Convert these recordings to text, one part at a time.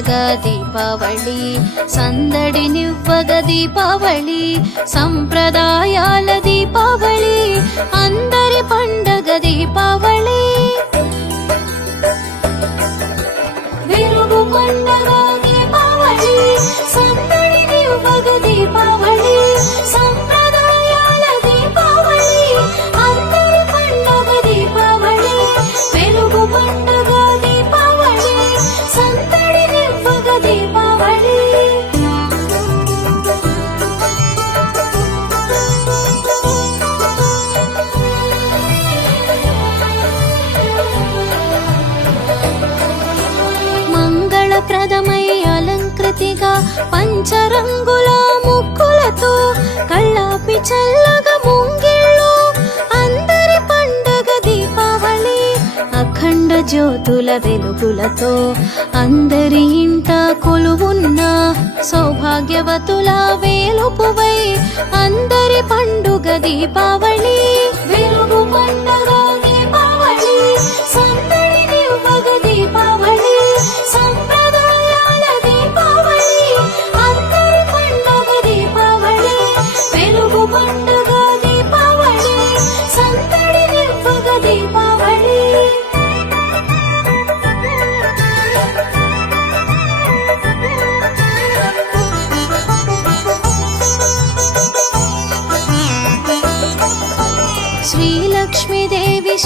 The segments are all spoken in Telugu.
దీపావళి సందడినివ్వగ దీపావళి సంప్రదాయాల దీపావళి అందరి పండగ దీపావళి వెలుగు పండగ దీపావళి సందడినివ్వగ దీపావళి మంగళప్రదమై అలంకృతిగా పంచరంగుల ముక్కులతో కళ్ళాపి చల్లగా ముంగిళ్ళు. అందరి పండగ దీపావళి అఖండ జ్యోతుల వెలుగులతో అందరి ఇంట కొలువున్న సౌభాగ్యవతుల వేలుపువై అందరి పండుగ దీపావళి. వెలుగు పండుగ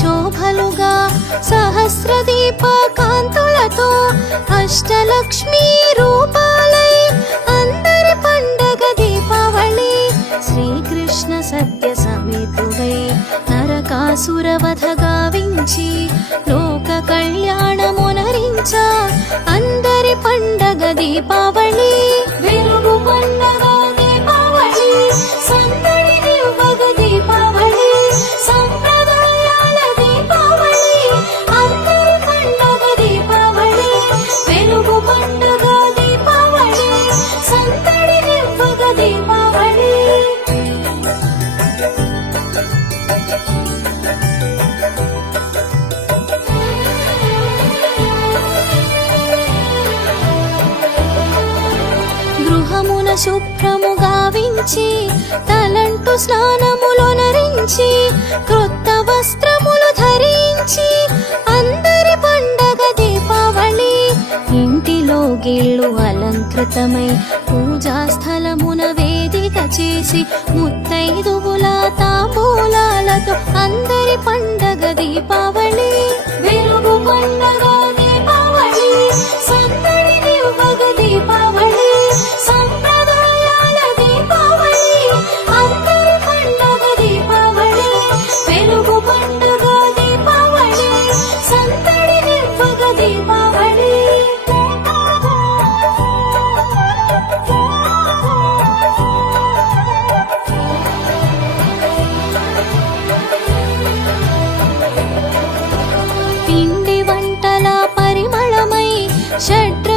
శోభలుగా సహస్ర దీప కాంతులతో అష్టలక్ష్మి రూపాలై అందరి పండగ దీపావళి శ్రీకృష్ణ సత్య సమేతుడై నరకాసురవధ గావించి లోక కళ్యాణమునరించ అందరి పండగ దీపావళి. గృహమున శుభ్రము గావించి తలంటు స్నానములొనరించి క్రొత్త వస్త్రములు ధరించి ఇంటిలో గిళ్ళు అలంకృతమై పూజా స్థలమున వేదిక చేసి ముత్తైదువుల తాంబూలాలతో అందరి పండగ దీపావళి.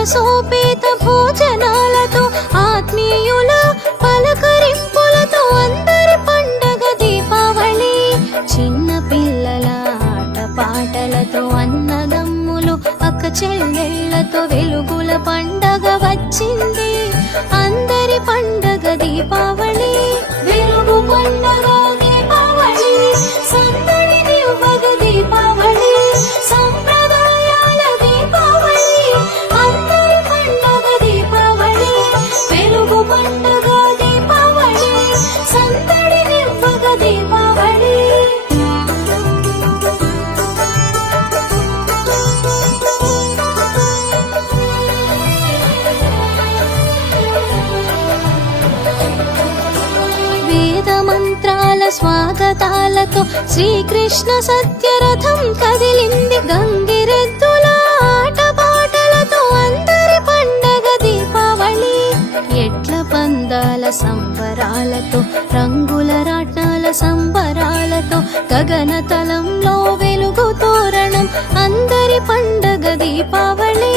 సోపేత భోజనాలతో ఆత్మీయుల పలకరింపులతో అందరి పండగ దీపావళి. చిన్న పిల్లల ఆటపాటలతో అన్నదమ్ములు అక్క చెల్లెళ్ళతో వెలుగుల పండగ వచ్చింది. అందరి పండగ దీపావళి. వెలుగు పండగ దీపావళి. సందడి దీపావళి. స్వాగతాలతో శ్రీకృష్ణ సత్యరథం కదిలింది. గంగిరెద్దుల ఆటపాటలతో అందరి పండగ దీపావళి. ఎట్ల పందాల సంబరాలతో రంగుల రాట్నాల సంబరాలతో గగన తలంలో వెలుగు తోరణం అందరి పండగ దీపావళి.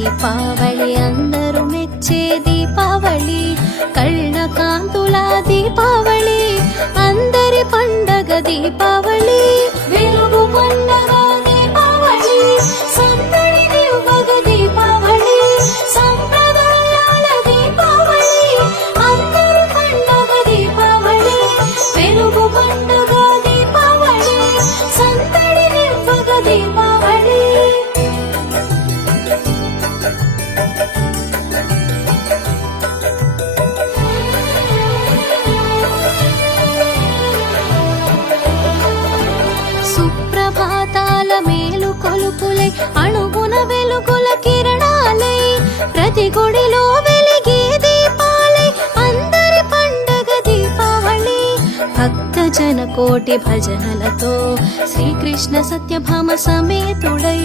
దీపావళి అందరూ మెచ్చే దీపావళి కళ్ళ కాంతుల దీపావళి అందరి పండగ దీపావళి. సుప్రభాతాల మేలు కొలుపులై అణుగుణ వెలుగుల కిరణాలై ప్రతి గుడిలో వెలిగే దీపాలై అందరి పండగ దీపావళి. భక్త జన కోటి భజనలతో శ్రీకృష్ణ సత్యభామ సమేతుడై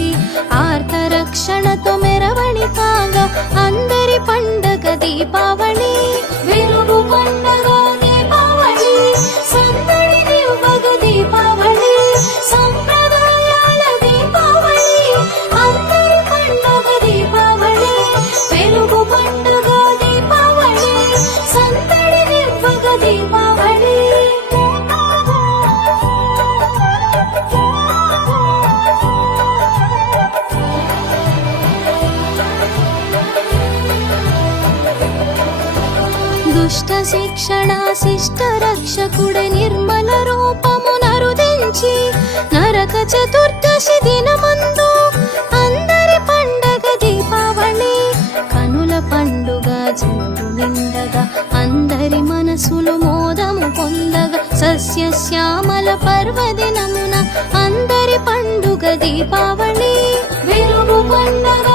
ఆర్త రక్షణతో మెరవణి కాగా అందరి పండగ దీపావళి. వెలుగు పండగ దుష్ట శిక్షణ శిష్ట రక్షకుడ నిర్మల రూపము నరుదించి నరక చతుర్దశి దినమందు అందరి పండగ దీపావళి కనుల పండుగ జంతు నిండగా అందరి మనసులు మోదము పొందగా సస్య శ్యామల పర్వదినమున అందరి పండుగ దీపావళి వెలుగు పండగ